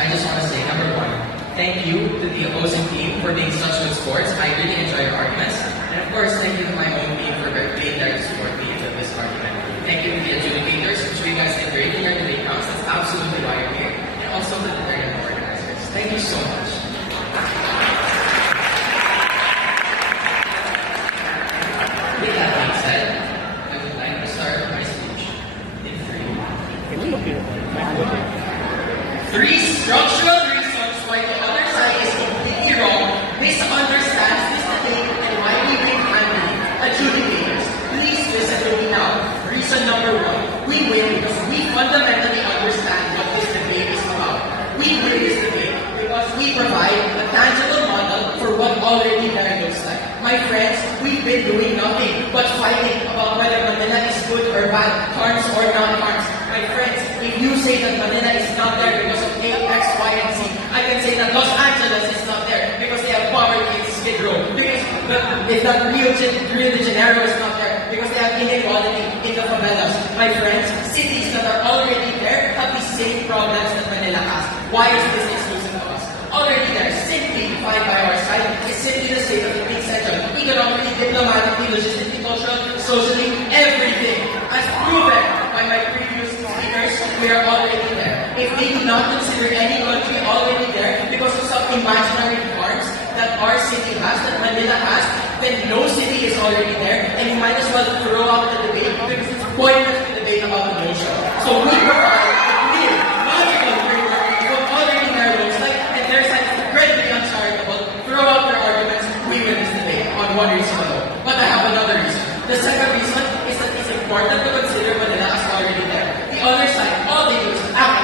I just want to say, number one, thank you to the opposing team for being such good sports. I really enjoy your arguments. And of course, thank you to my own team for being there to support me in this argument. Thank you to the adjudicators, which you guys did great in your debate counts. That's absolutely why you're here. And also to the tournament organizers. Thank you so much. With that being said, I would like to start my speech in three structural reasons why the other side is completely wrong, misunderstands this debate, and why we win handily. Adjudicators, please listen to me now. Reason number one, we win because we fundamentally understand what this debate is about. We win this debate because we provide a tangible model for what already there looks like. My friends, we've been doing nothing but fighting about whether Manila is good or bad, harms or non-harms. My friends, if you say that Manila is not there because of A, X, Y, and Z, I can say that Los Angeles is not there because they have poverty in Skid Row. Because if that Rio de Janeiro is not there because they have inequality in the favelas. My friends, cities that are already there have the same problems that Manila has. Why is this exclusive to us? Already there, simply defined by our side, is simply the state of the essential. Economically, diplomatically, logistically, culturally, socially, everything. As proven by my previous speakers, we are already there. If they do not consider any country already there because of some imaginary harms that our city has, that Manila has, then no city is already there, and you might as well throw out the debate because it's pointless to debate about the notion. So we provide a clear, logical framework of what already there looks like, and their side is incredibly uncharitable. Throw out their arguments, we win this debate on one reason alone. But I have another reason. The second reason is that it's important to consider Manila as already there. The other side, all they do is attack,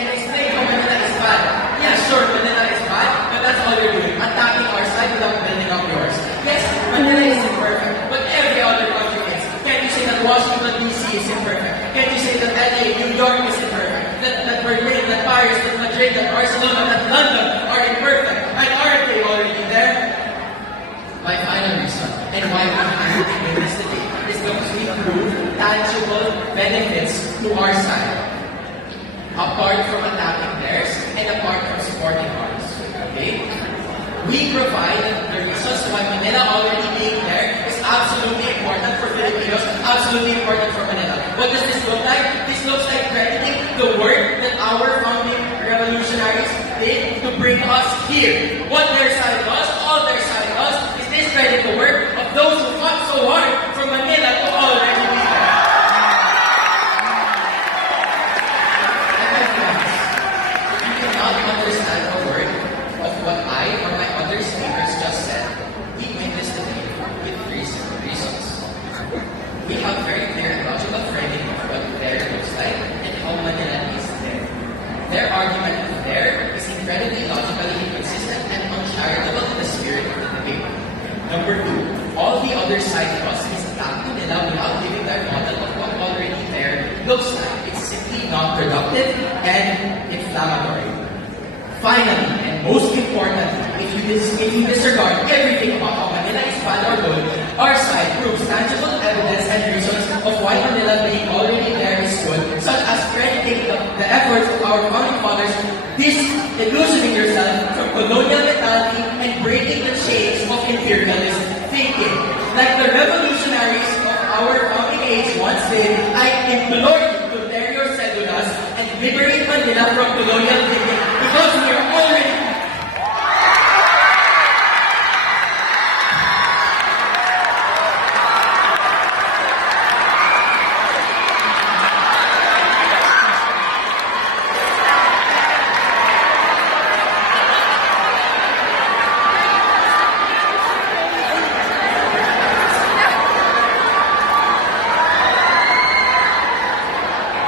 and explain how Manila is bad. Yeah, sure, Manila is bad, but that's all they're doing. Attacking our side without building up yours. Yes, Manila is imperfect, but every other country is. Can't you say that Washington, D.C. is imperfect? Can't you say that LA, New York is imperfect? That Berlin, that Paris, that Madrid, that Barcelona, that London are imperfect? And aren't they already there? My final reason, and why we have in this debate, is because we prove tangible benefits to our side, apart from attacking theirs and apart from supporting ours. Okay? We provide the reasons why Manila already being there is absolutely important for Filipinos, absolutely important for Manila. What does this look like? This looks like crediting the work that our founding revolutionaries did to bring us here. What their side does, all their side does, is discredit the work of those who fought so hard for Manila to already be there. You cannot understand a word of what I or my other speakers just said. We win this debate with three simple reasons. We have very clear and logical framing of what there looks like and how Manila is there. Their argument of there is incredibly logically inconsistent and uncharitable in the spirit of the debate. Number two, all the other side does is attack Manila without giving their model of what already there looks like. It's simply not productive and inflammatory. Finally, and most importantly, if you disregard everything about how Manila is bad or good, our side proves tangible evidence and reasons of why Manila being already there is good, such as crediting the efforts of our founding fathers, disillusioning yourself from colonial mentality and breaking the chains of imperialist thinking. Like the revolutionaries of our founding age once did, I implore you to tear your cedulas and liberate Manila from colonial thinking.